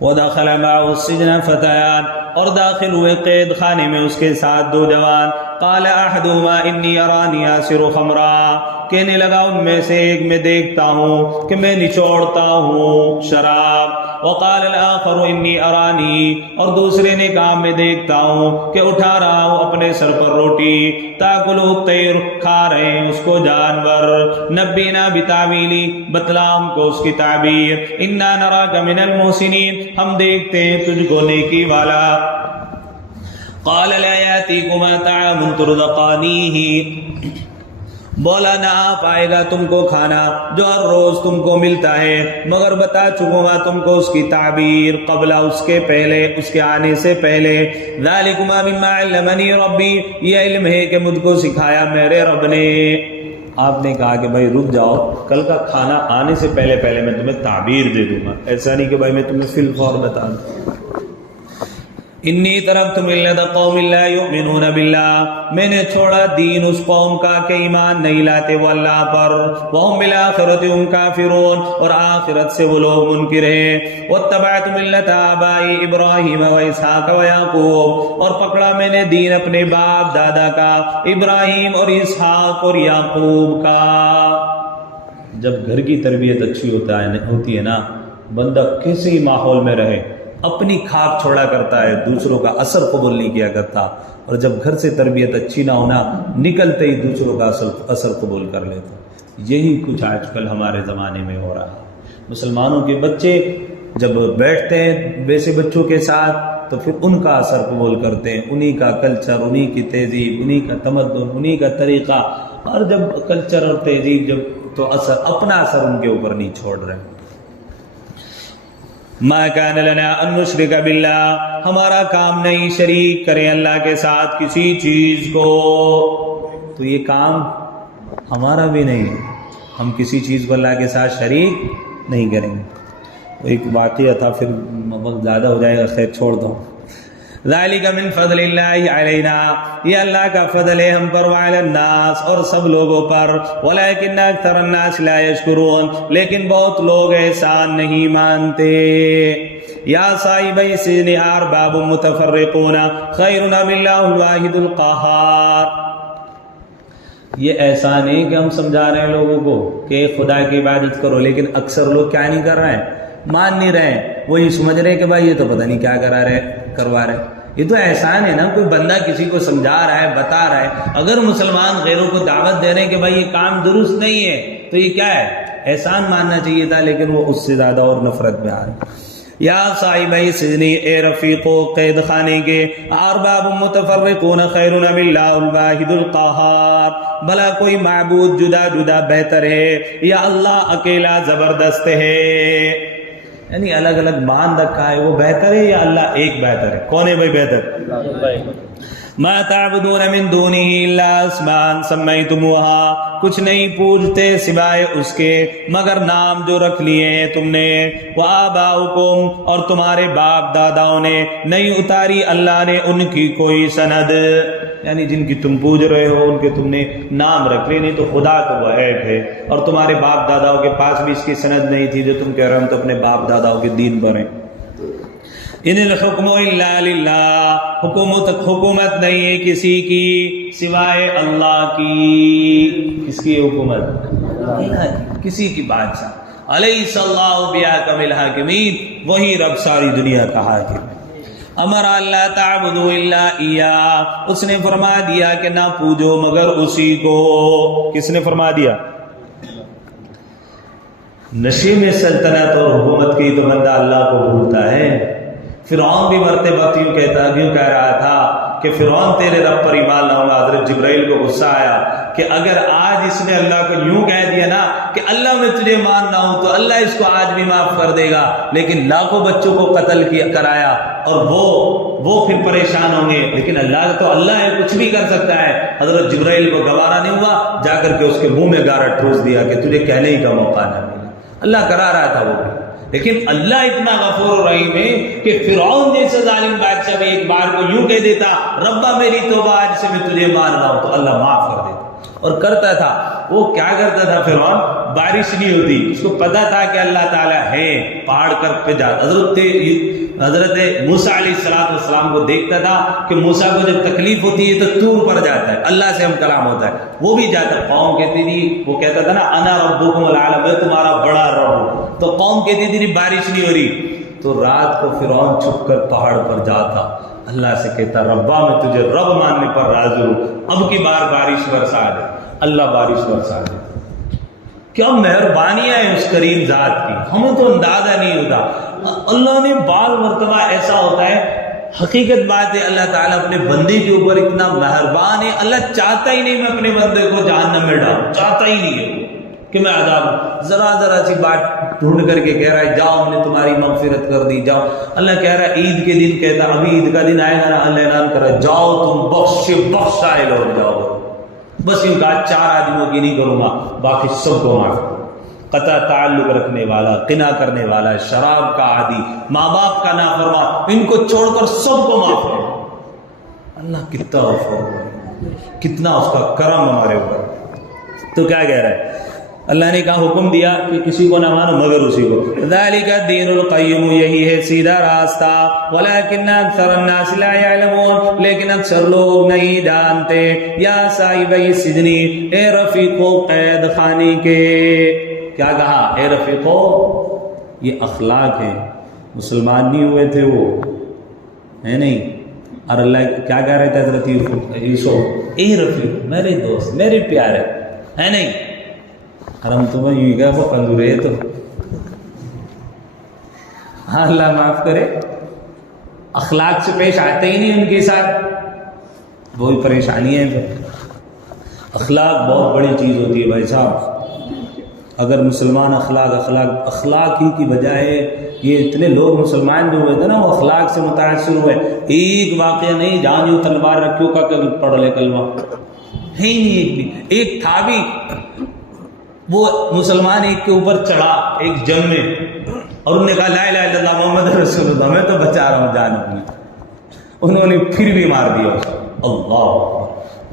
ودخل معه السجن فتيان، اور داخل ہوئے قید خانے میں اس کے ساتھ دو جوان. قال احدهما انی ارانی آسر خمرا، کہنے لگا ان میں سے ایک میں دیکھتا ہوں کہ میں نچوڑتا ہوں شراب. وقال الاخر انی ارانی، اور دوسرے نے کہا میں دیکھتا ہوں کہ اٹھا رہا ہوں اپنے سر پر روٹی. تاکلو الطیر، کھا رہے ہیں اس کو جانور. نبینا بتاویلی، بتلا ہم کو اس کی تعبیر. انا نراک من المحسنین، ہم دیکھتے ہیں تجھ کو نیکی والا. قال لا یاتیکما طعام ترزقانیہ، بولا نہ آ پائے گا تم کو کھانا جو ہر روز تم کو ملتا ہے، مگر بتا چکوں گا تم کو اس کی تعبیر قبل اس کے پہلے، اس کے آنے سے پہلے. ذالکما مما علمنی ربی، یہ علم ہے کہ مجھ کو سکھایا میرے رب نے. آپ نے کہا کہ بھائی رک جاؤ، کل کا کھانا آنے سے پہلے پہلے میں تمہیں تعبیر دے دوں گا، ایسا نہیں کہ بھائی میں تمہیں فی الفور بتا دوں. انی ترکت ملت قوم لا یؤمنون باللہ، میں نے چھوڑا دین اس قوم کا کہ ایمان نہیں لاتے وہ اللہ پر. وہم بالآخرۃ هم کافرون، اور آخرت سے وہ لوگ منکر ہیں. واتبعت ملت آبائی ابراہیم و اسحاق و یعقوب، اور پکڑا میں نے دین اپنے باپ دادا کا، ابراہیم اور اسحاق اور یعقوب کا. جب گھر کی تربیت اچھی ہوتی ہے نا، بندہ کسی ماحول میں رہے اپنی کھاپ چھوڑا کرتا ہے، دوسروں کا اثر قبول نہیں کیا کرتا. اور جب گھر سے تربیت اچھی نہ ہونا، نکلتے ہی دوسروں کا اثر قبول کر لیتا. یہی کچھ آج کل ہمارے زمانے میں ہو رہا ہے. مسلمانوں کے بچے جب بیٹھتے ہیں ویسے بچوں کے ساتھ تو پھر ان کا اثر قبول کرتے ہیں، انہی کا کلچر، انہی کی تہذیب، انہی کا تمدن، انہی کا طریقہ. اور جب کلچر اور تہذیب جب تو اپنا اثر ان کے اوپر نہیں چھوڑ رہے. ما کان لنا ان نشرک باللہ، ہمارا کام نہیں شریک کریں اللہ کے ساتھ کسی چیز کو. تو یہ کام ہمارا بھی نہیں ہے، ہم کسی چیز کو اللہ کے ساتھ شریک نہیں کریں گے. ایک واقعہ تھا، پھر وقت زیادہ ہو جائے گا، خیر چھوڑ دو. ذالک من فضل اللہ علینا، یہ اللہ کا فضل ہے ہم پر، وعلی الناس، اور سب لوگوں پر. ولکن اکثر الناس لا یشکرون، لیکن بہت لوگ احسان نہیں مانتے. یا صاحبی السجن ارباب متفرقون خیر ام اللہ الواحد القہار. یہ احسان ہے کہ ہم سمجھا رہے ہیں لوگوں کو کہ خدا کی عبادت کرو، لیکن اکثر لوگ کیا نہیں کر رہے ہیں، مان نہیں رہے ہیں. وہ یہ سمجھ رہے کہ بھائی یہ تو پتہ نہیں کیا کروا رہے. یہ تو احسان ہے نا، کوئی بندہ کسی کو سمجھا رہا ہے، بتا رہا ہے. اگر مسلمان غیروں کو دعوت دے رہے ہیں کہ بھائی یہ کام درست نہیں ہے، تو یہ کیا ہے، احسان ماننا چاہیے تھا، لیکن وہ اس سے زیادہ اور نفرت میں آ رہے. یا صاحبی سجنی، اے رفیقو قید خانے کے، ارباب متفرقون خیر ام اللہ الواحد القہار، بھلا کوئی معبود جدا جدا بہتر ہے یا اللہ اکیلا زبردست ہے؟ یعنی الگ الگ مان رکھا ہے، وہ بہتر ہے یا اللہ ایک بہتر ہے؟ کون ہے بھائی بہتر؟ ما تعبدون من دونہ الا اسماء سمیتموها، کچھ نہیں پوجتے سوائے اس کے مگر نام جو رکھ لیے ہیں تم نے. وآباؤکم، اور تمہارے باپ داداؤں نے نہیں اتاری اللہ نے ان کی کوئی سند، یعنی جن کی تم پوج رہے ہو ان کے تم نے نام رکھ لیے، نہیں تو خدا تو وہ ایک ہے. اور تمہارے باپ داداؤں کے پاس بھی اس کی سند نہیں تھی جو تم کہہ رہے ہو ہم تو اپنے باپ داداؤں کے دین پر ہیں. ان الحکم الا للہ، حکومت نہیں ہے کسی کی سوائے اللہ کی. کس کی حکومت؟ اللہ کی، کسی کی بادشاہ. الیس اللہ باحکم الحاکمین، وہی رب ساری دنیا کا حاکم. امر اللہ تعبدوا الا ایاہ، اس نے فرما دیا کہ نہ پوجو مگر اسی کو. کس نے فرما دیا؟ نشے میں سلطنت اور حکومت کی تو بندہ اللہ کو بھولتا ہے. فرعون بھی مرتے وقت یوں کہہ رہا تھا کہ فرعون تیرے رب پر ایمان لاؤں گا. حضرت جبرائیل کو غصہ آیا کہ اگر آج اس نے اللہ کو یوں کہہ دیا نا کہ اللہ میں تجھے ماننا ہوں تو اللہ اس کو آج بھی معاف کر دے گا، لیکن لاکھوں بچوں کو قتل کرایا اور وہ پھر پریشان ہوں گے. لیکن اللہ تو اللہ ہے، کچھ بھی کر سکتا ہے. حضرت جبرائیل کو گوارا نہیں ہوا، جا کر کے اس کے منہ میں گارا ٹھوس دیا کہ تجھے کہنے ہی کا موقع نہ ملا. اللہ کرا رہا تھا وہ بھی، لیکن اللہ اتنا غفور و رحیم ہے کہ فرعون جیسے ظالم بادشاہ بھی ایک بار کو یوں کہہ دیتا ربا میری توبہ آج سے میں تجھے مان رہا ہوں، تو اللہ معاف کر دیتا اور کرتا تھا. وہ کیا کرتا تھا فرعون؟ بارش نہیں ہوتی، اس کو پتا تھا کہ اللہ تعالیٰ ہے، پہاڑ کر پہ جاتا. حضرت موسیٰ علیہ السلام کو دیکھتا تھا کہ موسیٰ کو جب تکلیف ہوتی ہے تو طور پر جاتا ہے، اللہ سے ہم کلام ہوتا ہے، وہ بھی جاتا. قوم کہتی تھی، وہ کہتا تھا نا انا ربکم العالی، میں تمہارا بڑا رب ہوں. تو قوم کہتی تھی بارش نہیں ہو رہی، تو رات کو فرعون چھپ کر پہاڑ پر جاتا، اللہ سے کہتا ربا میں تجھے رب ماننے پر راضی ہوں، اب کی بار بارش برسا دے. اللہ بارش برسا دے. کیا مہربانیاں ہیں اس کریم ذات کی، ہمیں تو اندازہ نہیں ہوتا. اللہ نے بعض مرتبہ ایسا ہوتا ہے، حقیقت بات ہے اللہ تعالیٰ اپنے بندے کے اوپر اتنا مہربان ہے. اللہ چاہتا ہی نہیں میں اپنے بندے کو جہنم میں ڈالوں، چاہتا ہی نہیں ہے کہ میں عذاب ہوں. ذرا سی بات ڈھونڈ کر کے کہہ رہا ہے جاؤ ہم نے تمہاری مغفرت کر دی، جاؤ. اللہ کہہ رہا ہے عید کے دن کہتا ابھی عید کا دن آئے گا نا، اللہ اعلان کر رہا ہے جاؤ تم بخشائے لوگ جاؤ. بس یوں کہا 4 آدمیوں کی نہیں کروں گا، باقی سب کو معاف کروں. قطع تعلق رکھنے والا، قنا کرنے والا، شراب کا عادی، ماں باپ کا نافرمان، ان کو چھوڑ کر سب کو معاف کرو. اللہ کتنا غفور ہے، کتنا اس کا کرم ہمارے اوپر. تو کیا کہہ رہا ہے اللہ نے کہا حکم دیا کہ کسی کو نہ مانو مگر اسی کو. ذالک الدین القیم، یہی ہے سیدھا راستہ. ولکن اکثر الناس لا یعلمون، لیکن اکثر لوگ نہیں جانتے. یا صاحب السجن، اے رفیقو قید خانے کے. کیا کہا؟ اے رفیقو، یہ اخلاق ہے. مسلمان نہیں ہوئے تھے وہ، ہے نہیں. اور اللہ کیا کہہ رہے تھے حضرت یوسف؟ اے رفیق، میرے دوست، میرے پیارے، ہے نہیں. اور ہم تمہیں یوں گئے وہ کنجورے تو ہاں اللہ معاف کرے، اخلاق سے پیش آتے ہی نہیں ان کے ساتھ، وہی پریشانی ہے. اخلاق بہت بڑی چیز ہوتی ہے بھائی صاحب. اگر مسلمان اخلاق ہی کی بجائے، یہ اتنے لوگ مسلمان جو ہوئے تھے نا وہ اخلاق سے متاثر ہوئے. ایک واقعہ نہیں جہاں یوں تلوار رکھیوں کا کہ پڑھ لے کلمہ، ہے ہی نہیں ایک بھی. ایک تھا بھی وہ مسلمان ایک کے اوپر چڑھا ایک جنگ میں، اور انہوں نے کہا لا الہ الا اللہ محمد رسول اللہ، میں تو بچا رہا ہوں جان اپنی. انہوں نے پھر بھی مار دیا اس کو. اللہ.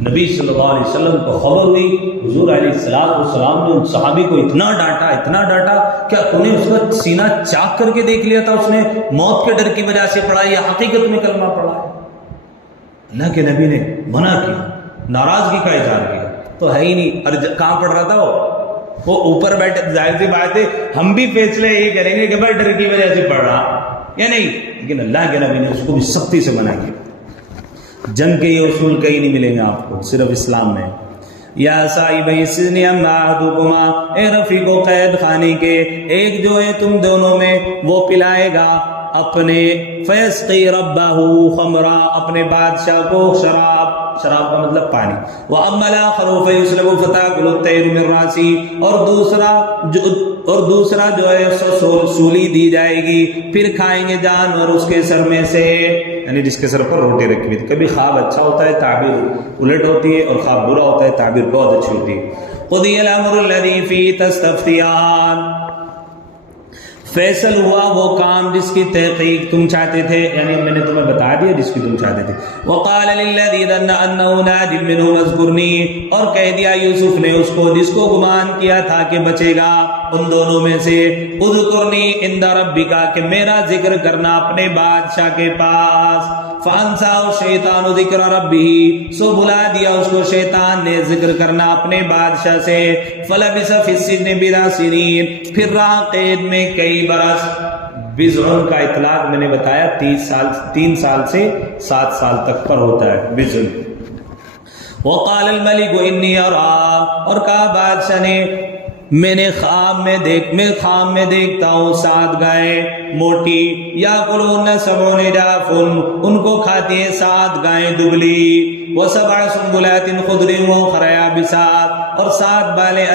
نبی صلی اللہ علیہ وسلم کو خبر ہوئی، حضور علیہ السلام نے ان صحابی کو اتنا ڈانٹا، کیا تم نے اس کا سینہ چاک کر کے دیکھ لیا تھا اس نے موت کے ڈر کی وجہ سے پڑھا یا حقیقت میں کلمہ پڑھا ہے؟ اللہ کے نبی نے منع کیا، ناراضگی کا اظہار کیا. تو ہے ہی نہیں. اور کہاں پڑھ رہا تھا وہ اوپر بیٹھے. ظاہر سی بات ہے ہم بھی فیصلے یہی کریں گے کہ بھائی ڈر کی وجہ سے پڑھ رہا یا نہیں، لیکن اللہ کے نبی نے اس کو بھی سختی سے منع کیا. جنگ کے یہ اصول کہیں نہیں ملیں گے آپ کو، صرف اسلام میں. یا صاحب السجن اما احدکما، اے رفیقو قید خانے کے ایک جو ہے تم دونوں میں، وہ پلائے گا اپنے فیسقی ربہ خمرا، اپنے بادشاہ کو شراب کا مطلب پانی. وَأَمَّا الْآخَرُ فَيُسْلَبُ فَتَأْكُلُ الطَّيْرُ مِنْ رَأْسِهِ، اور دوسرا جو ہے سولی دی جائے گی، پھر کھائیں گے جانور اس کے سر میں سے، یعنی جس کے سر پر روٹی رکھی ہوئی. کبھی خواب اچھا ہوتا ہے تعبیر الٹ ہوتی ہے، اور خواب برا ہوتا ہے تعبیر بہت اچھی ہوتی ہے. قُضِيَ الْأَمْرُ الَّذِي فِيهِ تَسْتَفْتِيَانِ، فیصل ہوا وہ کام جس کی تحقیق تم چاہتے تھے، یعنی میں نے تمہیں بتا دیا جس کی تم چاہتے تھے. وقال للذی ظن انه ناج منه اذکرنی، اور کہہ دیا یوسف نے اس کو جس کو گمان کیا تھا کہ بچے گا ان دونوں میں سے، اذکرنی عند ربک، کہ میرا ذکر کرنا اپنے بادشاہ کے پاس. فانساہ الشیطان ذکر ربہ، سو بلا دیا اس کو شیطان نے ذکر کرنا اپنے بادشاہ سے. فلبث فی السجن بضع سنین، پھر رہا قید میں کئی برس. بضع کا اطلاق میں نے بتایا 3 سال سے 7 سال تک پر ہوتا ہے بضع. وقال الملک انی ارا، اور کہا بادشاہ نے میں خواب میں دیکھتا ہوں 7 گائیں موٹی، یا کلون سبع نجافن، ان کو کھاتی ہیں 7 گائیں دبلی. وسبع سنبلات خضر واخر یابسات، اور 7 بالیں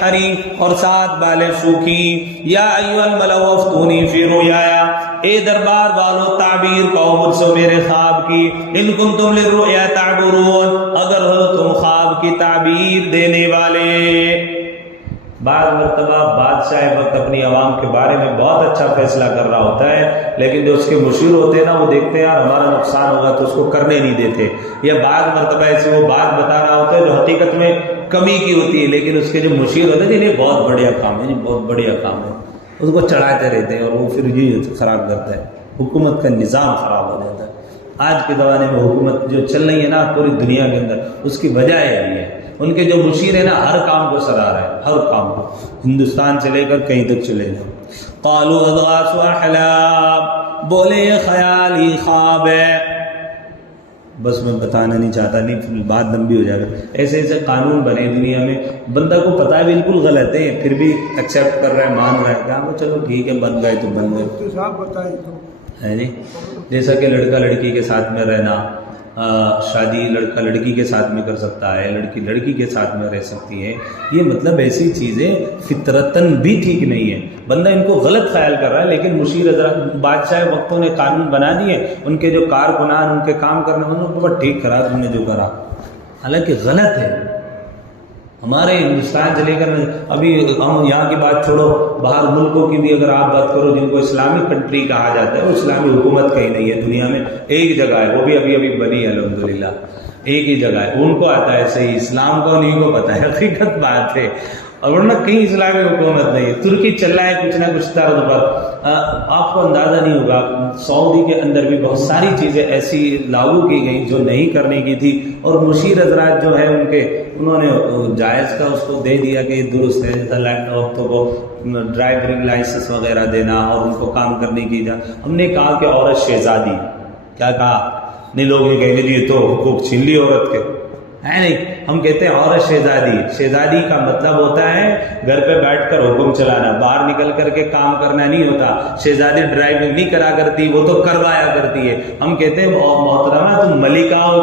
ہری اور 7 بالیں سوکھی. یا ایھا الملأ افتونی فی رؤیایا، اے دربار والو تعبیر کہو مجھ سے میرے خواب کی. ان کنتم للرؤیا تعبرون، اگر ہو تم خواب کی تعبیر دینے والے. بعض مرتبہ بادشاہ وقت اپنی عوام کے بارے میں بہت اچھا فیصلہ کر رہا ہوتا ہے، لیکن جو اس کے مشیر ہوتے ہیں نا وہ دیکھتے ہیں یار ہمارا نقصان ہوگا تو اس کو کرنے نہیں دیتے. یا بعض مرتبہ ایسے وہ بات بتا رہا ہوتا ہے جو حقیقت میں کمی کی ہوتی ہے، لیکن اس کے جو مشیر ہوتے ہیں یہ بہت بڑھیا کام ہے جی، بہت بڑھیا کام ہے، اس کو چڑھاتے رہتے ہیں اور وہ پھر یہ خراب کرتا ہے، حکومت کا نظام خراب ہو جاتا ہے۔ آج کے زمانے میں حکومت جو چل رہی ہے نا پوری دنیا کے اندر، اس کی وجہ یہی ہے، ان کے جو مشیر ہیں نا ہر کام کو سرا رہے ہیں، ہر کام کو، ہندوستان سے لے کر کہیں تک چلے جائیں۔ قالوا اضغاث احلام، بولے یہ خیالی خواب ہے۔ بس میں بتانا نہیں چاہتا، نہیں بات لمبی ہو جائے گا۔ ایسے ایسے قانون بنے دنیا میں، بندہ کو پتہ ہے بالکل غلط ہے، پھر بھی ایکسیپٹ کر رہا ہے، مان رہا ہے، کہا وہ چلو ٹھیک ہے، بن گئے تو بن گئے ہے جی۔ جیسا کہ لڑکا لڑکی کے ساتھ میں رہنا، شادی لڑکا لڑکی کے ساتھ میں کر سکتا ہے، لڑکی لڑکی کے ساتھ میں رہ سکتی ہے، یہ مطلب ایسی چیزیں فطرتاً بھی ٹھیک نہیں ہے، بندہ ان کو غلط خیال کر رہا ہے، لیکن مشیر حضرات بادشاہ وقتوں نے قانون بنا دیے، ان کے جو کارکنان ان کے کام کرنے انہوں نے بہت ٹھیک کرا، انہوں نے جو کرا حالانکہ غلط ہے۔ ہمارے ہندوستان سے لے کر ابھی ہم یہاں کی بات چھوڑو، باہر ملکوں کی بھی اگر آپ بات کرو جن کو اسلامک کنٹری کہا جاتا ہے، وہ اسلامی حکومت کہیں نہیں ہے دنیا میں، ایک جگہ ہے، وہ بھی ابھی بنی ہے الحمدللہ، ایک ہی جگہ ہے، ان کو آتا ہے صحیح، اسلام کو نہیں کو پتا ہے، حقیقت بات ہے، اور ورنہ کہیں اسلامی حکومت نہیں ہے، ترکی چل رہا ہے کچھ نہ کچھ طرز پر۔ آپ کو اندازہ نہیں ہوگا، سعودی کے اندر بھی بہت ساری چیزیں ایسی لاگو کی گئیں جو نہیں کرنے کی تھی، اور مشیر حضرات جو ہیں ان کے انہوں نے جائز کا اس کو دے دیا کہ یہ درست ہے، جیسا عورتوں کو ڈرائیونگ لائسنس وغیرہ دینا اور ان کو کام کرنے کی اجازت۔ ہم نے کہا کہ عورت شہزادی، کیا کہا؟ نہیں لوگ یہ کہیں گے جی یہ تو حقوق چھین لی عورت کے، ہے نہیں، ہم کہتے ہیں عورت شہزادی۔ شہزادی کا مطلب ہوتا ہے گھر پہ بیٹھ کر حکم چلانا، باہر نکل کر کے کام کرنا نہیں ہوتا۔ شہزادی ڈرائیونگ نہیں کرا کرتی، وہ تو کروایا کرتی ہے۔ ہم کہتے ہیں محترمہ تم ملکہ ہو،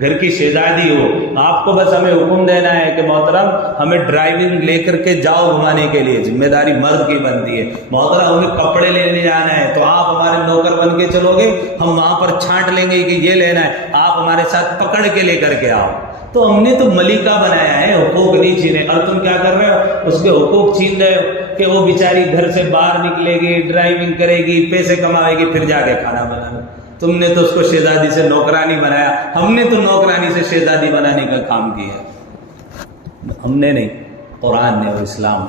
گھر کی شہزادی ہو، آپ کو بس ہمیں حکم دینا ہے کہ محترم ہمیں ڈرائیونگ لے کر کے جاؤ گھمانے کے لیے، ذمہ داری مرد کی بنتی ہے۔ محترم ہمیں کپڑے لینے جانا ہے تو آپ ہمارے نوکر بن کے چلو گے، ہم وہاں پر چھانٹ لیں گے کہ یہ لینا ہے، آپ ہمارے ساتھ پکڑ کے لے کر کے آؤ۔ تو ہم نے تو ملکہ بنایا ہے، حقوق نہیں چھینے، اور تم کیا کر رہے ہو؟ اس کے حقوق چھین رہے ہو کہ وہ بیچاری گھر سے باہر نکلے گی، ڈرائیونگ کرے گی، پیسے کمائے گی، پھر جا کے کھانا بنانا۔ تم نے تو اس کو شہزادی سے نوکرانی بنایا، ہم نے تو نوکرانی سے شہزادی بنانے کا کام کیا، ہم نے نہیں، قرآن نے اور اسلام۔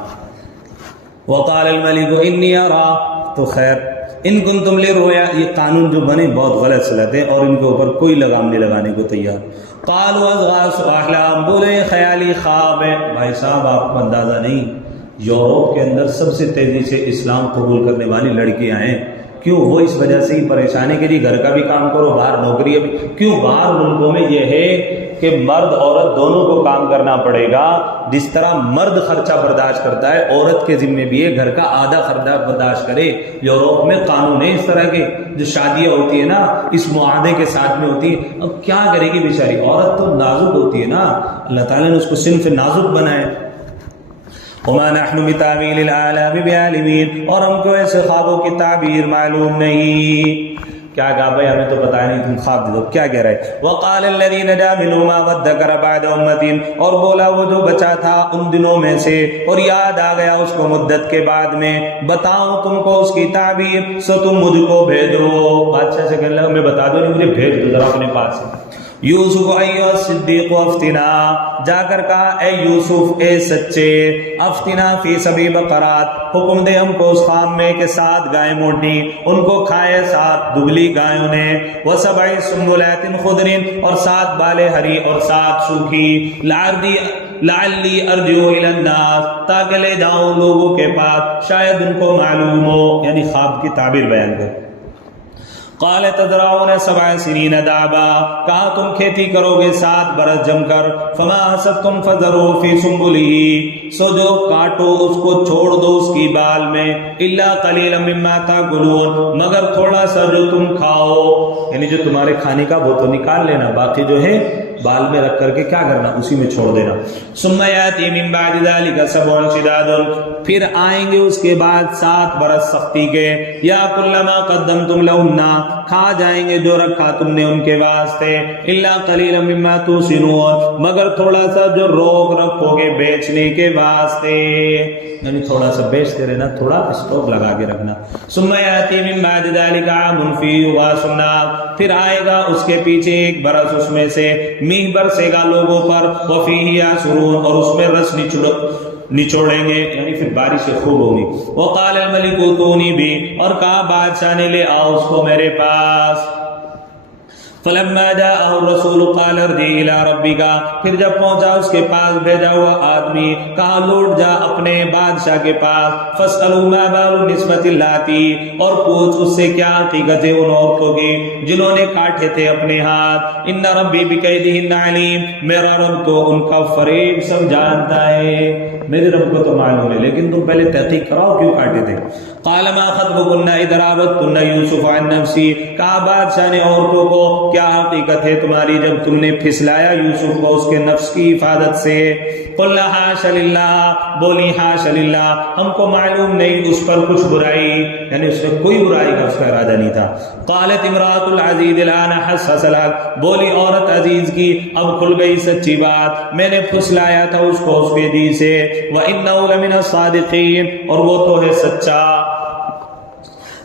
وقال الملک انی ارا، تو خیر ان کنتم لرؤیا، یہ قانون جو بنے بہت غلط سلط ہے اور ان کے اوپر کوئی لگام نہیں لگانے کو تیار۔ قالوا اضغاث احلام، بولے خیالی خواب ہے۔ بھائی صاحب آپ کو اندازہ نہیں، یورپ کے اندر سب سے تیزی سے اسلام قبول کرنے والی لڑکیاں ہیں۔ کیوں؟ وہ اس وجہ سے ہی پریشانی کے لیے گھر کا بھی کام کرو، باہر نوکری بھی۔ کیوں؟ باہر ملکوں میں یہ ہے کہ مرد عورت دونوں کو کام کرنا پڑے گا، جس طرح مرد خرچہ برداشت کرتا ہے عورت کے ذمہ بھی ہے گھر کا آدھا خرچہ برداشت کرے۔ یورپ میں قانون ہے اس طرح کے، جو شادیاں ہوتی ہے نا اس معاہدے کے ساتھ میں ہوتی ہے۔ اب کیا کرے گی بیچاری عورت، تو نازک ہوتی ہے نا، اللہ تعالیٰ نے اس کو صنف نازک بنائے۔ وما نحن بتاویل الاحلام بعالمین، اور ہم کو ایسے خوابوں کی تعبیر معلوم نہیں۔ کیا کہا بھائی ہمیں تو پتا نہیں، تم خواب دے دو، کیا کہہ رہے؟ وقال الذی نجا منہما وادکر بعد امۃ، اور بولا وہ جو بچا تھا ان دنوں میں سے اور یاد آ گیا اس کو مدت کے بعد میں، بتاؤں تم کو اس کی تعبیر، سو تم مجھ کو بھیجو۔ بادشاہ سے کہنے لگا میں بتا دو نہیں، مجھے بھیج دو ذرا اپنے پاس سے۔ یوسف ایھا الصدیق افتنا، جا کر کہا اے یوسف اے سچے، افتنا فی سبع بقرات، حکم دے ہم کو اس خام میں کہ 7 گائیں موٹی، ان کو کھائے 7 دبلی گایوں نے، وسبع سنبلات خضر، اور 7 بالیں ہری اور 7 سوکھی، لعلی ارجع الی الناس، تاکہ لے جاؤں لوگوں کے پاس شاید ان کو معلوم ہو، یعنی خواب کی تعبیر بیان کر۔ قال تزرعون 7 سنین دابا، کہا تم کھیتی کرو گے 7 برس جم کر، فما حصدتم فذروا فی سنبلہ، سو جو کاٹو اس کو چھوڑ دو اس کی بال میں، الا قلیلا مما تاکلون، مگر تھوڑا سا جو تم کھاؤ، یعنی جو تمہارے کھانے کا وہ تو نکال لینا، باقی جو ہے بال میں رکھ کر کے کیا کرنا، اسی میں چھوڑ دینا۔ ثم یاتی من بعد ذلک 7 شداد، پھر آئیں گے اس کے بعد 7 برس سختی کے، یا کلما قدمتم لهن، کھا جائیں گے جو رکھا تم نے ان کے واسطے، الا قلیلا مما توسنون، مگر تھوڑا سا جو روک رکھو گے بیچنے کے واسطے، یعنی تھوڑا سا بیچتے رہنا، تھوڑا اسٹاک لگا کے رکھنا۔ ثم یاتی من بعد ذلک عام فیہ یغاث الناس، پھر آئے گا اس کے پیچھے 1 برس اس میں سے میہ برسے گا لوگوں پر، وفیہ یعصرون، اور اس میں رس نچوڑیں گے، یعنی پھر بارش خوب ہوگی۔ وقال الملک اوتونی بھی، اور کہا بادشاہ نے لے آؤ اس کو میرے پاس۔ فلما جاءه الرسول قال ارجع الى ربك، پھر جب پہنچا اس کے پاس بھیجا ہوا آدمی، کہا لوٹ جا اپنے بادشاہ کے پاس، فاسألوا ما بال النسوة اللاتي، اور پوچھ اس سے کیا حقیقت ہے ان عورتوں کی جنہوں نے کاٹے تھے اپنے ہاتھ، ان ربی بکیدہن علیم، میرا رب تو ان کا فریب سب جانتا ہے، میرے رب کو تو معلوم ہے، لیکن تم پہلے تحقیق کراؤ کیوں کاٹے تھے۔ قال ما خطبكن اذ راودتن يوسف عن نفسه، کہا بادشاہ نے عورتوں کو کیا حقیقت ہے تمہاری جب تم نے پھسلایا یوسف کو اس کے نفس کی حفاظت سے۔ قلنا حاش للہ، بولی حاش للہ، ہم کو معلوم نہیں اس پر کچھ برائی، یعنی اس میں کوئی برائی کا اس کا ارادہ نہیں تھا۔ قالت امرأة العزیز الآن حسس لک، بولی عورت عزیز کی اب کھل گئی سچی بات، میں نے پھسلایا تھا اس کو اس کے جی سے، وَإِنَّهُ لَمِنَ الصَّادِقِينَ، اور وہ تو ہے سچا۔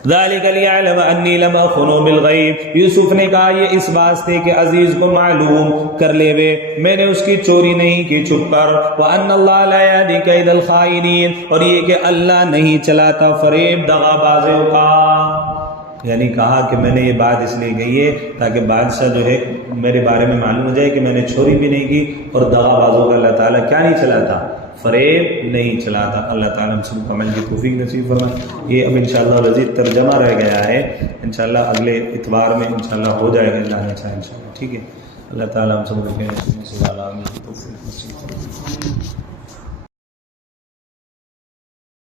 ذَلِكَ لِيَعْلَمَ أَنِّي لَمْ أَخُنْهُ بِالْغَيْبِ، یوسف نے کہا یہ اس واسطے کہ عزیز کو معلوم کر لے وے میں نے اس کی چوری نہیں کی چھپ کر، وَأَنَّ اللَّهَ لَا يَهْدِي كَيْدَ الْخَائِنِينَ، اور یہ کہ اللہ نہیں چلاتا فریب دغا بازوں کا۔ یعنی کہا کہ میں نے یہ بات اس لیے کہی ہے تاکہ بادشاہ جو ہے میرے بارے میں معلوم ہو جائے کہ میں نے چوری بھی نہیں کی، اور دغا بازوں کا اللہ تعالیٰ کیا نہیں چلاتا، فریب نہیں چلاتا۔ اللہ تعالیٰ ہم سب کو عمل کی توفیق نصیب فرمائے۔ یہ اب انشاءاللہ العزیز ترجمہ رہ گیا ہے، انشاءاللہ اگلے اتوار میں انشاءاللہ ہو جائے گا اللہ نے چاہا انشاءاللہ، ٹھیک ہے۔ اللہ تعالیٰ ہم سب کو عمل کی توفیق نصیب فرمائے۔